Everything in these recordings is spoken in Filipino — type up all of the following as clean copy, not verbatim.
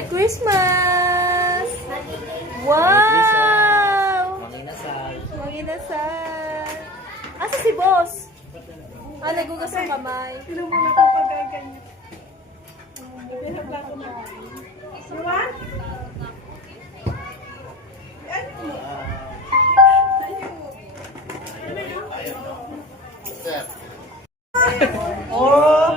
Merry Christmas! Wow! Manginasal! Asa si boss? Nagugas ang kamay. Sino mo na itong pagkaganyan? Pinagla ko na. You want? Oh!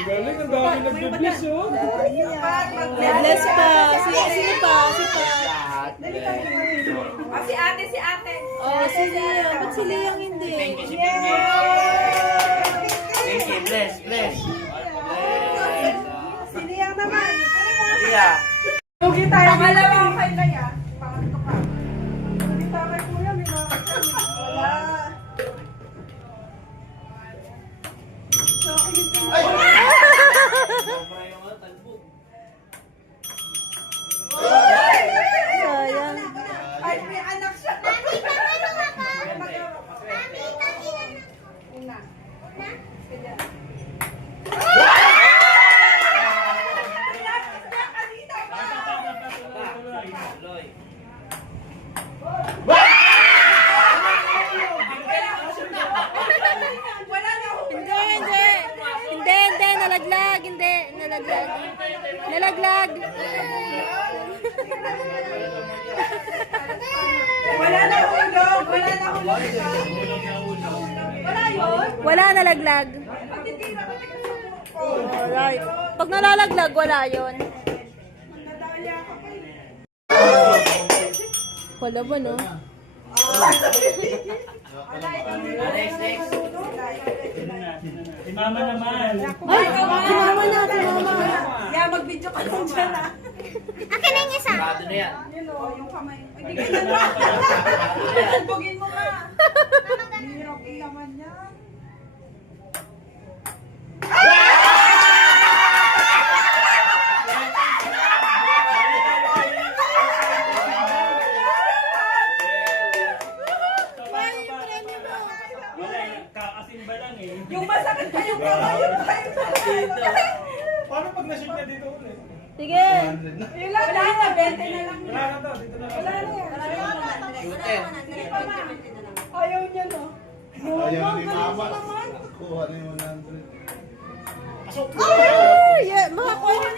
Ang galing, ang dami nag-bless, oh. Bless pa. Sino pa? Si ate. Oh, si Leo. Ba't si Leo hindi? Thank you, bless. Si Liang naman. Yeah. Lugi tayo. Pangalawa kay Laya. Pangatlo ka. Lugi tayo kay Kuya. May mga wala. Sayang. Ay, may anak siya. Una. Wala na ako. Hindi. Nalaglag. Wala na hulog. Wala yun. Wala, nalaglag. Matitira ka na Alright. Pag nalalaglag, wala yun. Nadaya ka pa eh. Wala ba, no? Next. Si mama naman. Ay, sumama na. Yeah, mag-video ka lang dyan ah. Akin na yung isa. Sarado na yan. Yun o, yung kamay. Ay, di ka na. Talbogin mo ka. Hirap din naman yan. Kakasimba lang eh. Yung masakit pa yung kamay. Paano pag na-ship na dito ulit? Sige. Yun lang, wala na. 20 na lang. Wala na to, dito na lang. Wala na yan. Shooter. Ayaw niya no. Ayaw ni mama. Kuha na yung 100. Ay, mga kuha